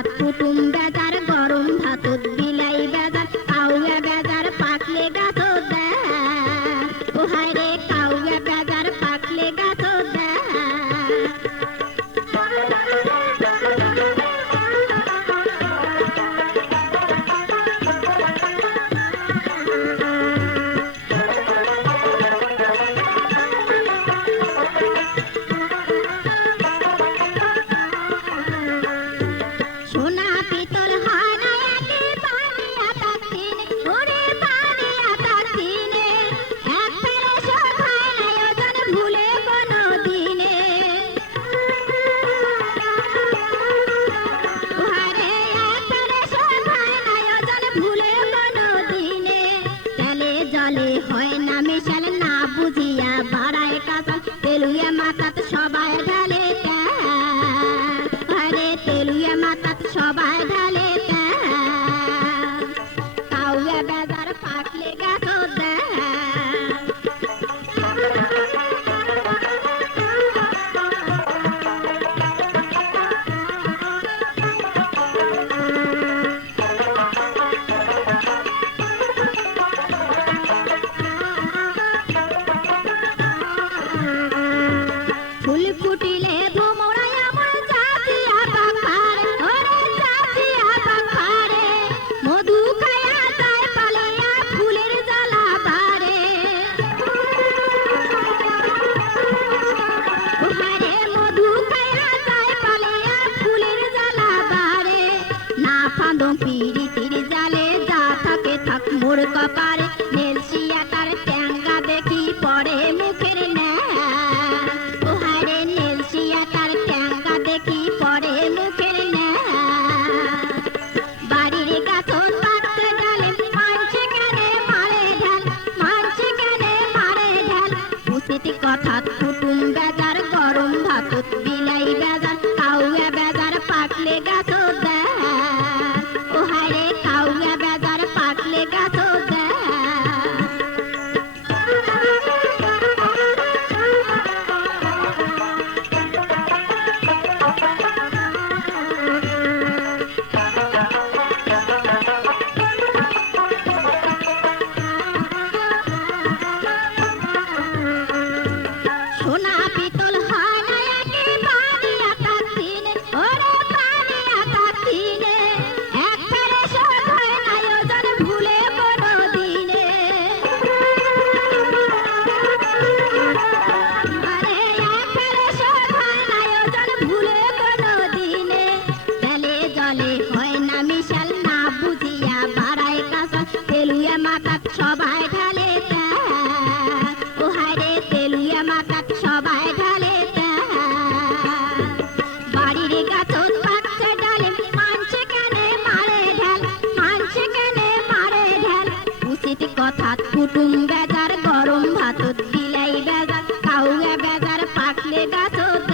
মাথাত কুটুম বেজার গরম ভাতত বিলাই বেজার কাউয়া বেজার পাকলে গাছত দেয় ও হায় রে কাউয়া বেজার পাকলে গাছত দেয় হয় না মিশাল না বুঝিয়া বাড়ায় কাঁচা তেলুয়া মাথাত সবাই ঢালে আরে তেলুয়া মাথাত সবাই ঢালে কাউয়া বেজার পাকলে গাছত দেয় ফুল ফুটিলে ভোমরায় আমার জাতিয়া পাখারে ওরে জাতিয়া পাখারে মধু খায়া যায় পালিয়া ফুলের জ্বালা বারে ওহারে মধু খায়া যায় পালিয়া ফুলের জ্বালা বারে না ফাঁদম পিরিতির জালে যা থাকে থাক মোর কপারে নেলসিয়া তার ট্যাঙ্গা দেখি পড়ে মুখের দেখি পরে মুখের বাড়ির গাছন পাকতে গেলে মানছে কেনে মারে ঢাল মানছে কেনে মারে ঢাল উচিত কথা কুটুম বেজার গরম ভাতত বিলাই বেজার কাউয়া বেজার পাকলে গাছত দেয় ও হায় রে কাউয়া বেজার পাকলে গাছত দেয় সোনা পিতল হয় না একে পানিয়া তার দিনে ওরে পানিয়া তার দিনে এক ফেরে শোধ হয় না ওজন ভুলে কোনো দিনে আরে এক ফেরে শোধ হয় না ওজন ভুলে কোনো দিনে জলে জলে হয় না মিশাল না বুঝিয়া বাড়ায় কাঁচা তেলুয়া মাথাত সবাই ঢালে ও হায় রে তেলুয়া মাথাত সবাই ঢালে বাড়ির গাছত পাকছে ডালে মানছে কেনে মারে ঢাল মানছে কেনে মারে ঢাল উচিত কথা কুটুম বেজার গরম ভাতত বিলাই বেজার কাউয়া বেজার পাকলে গাছত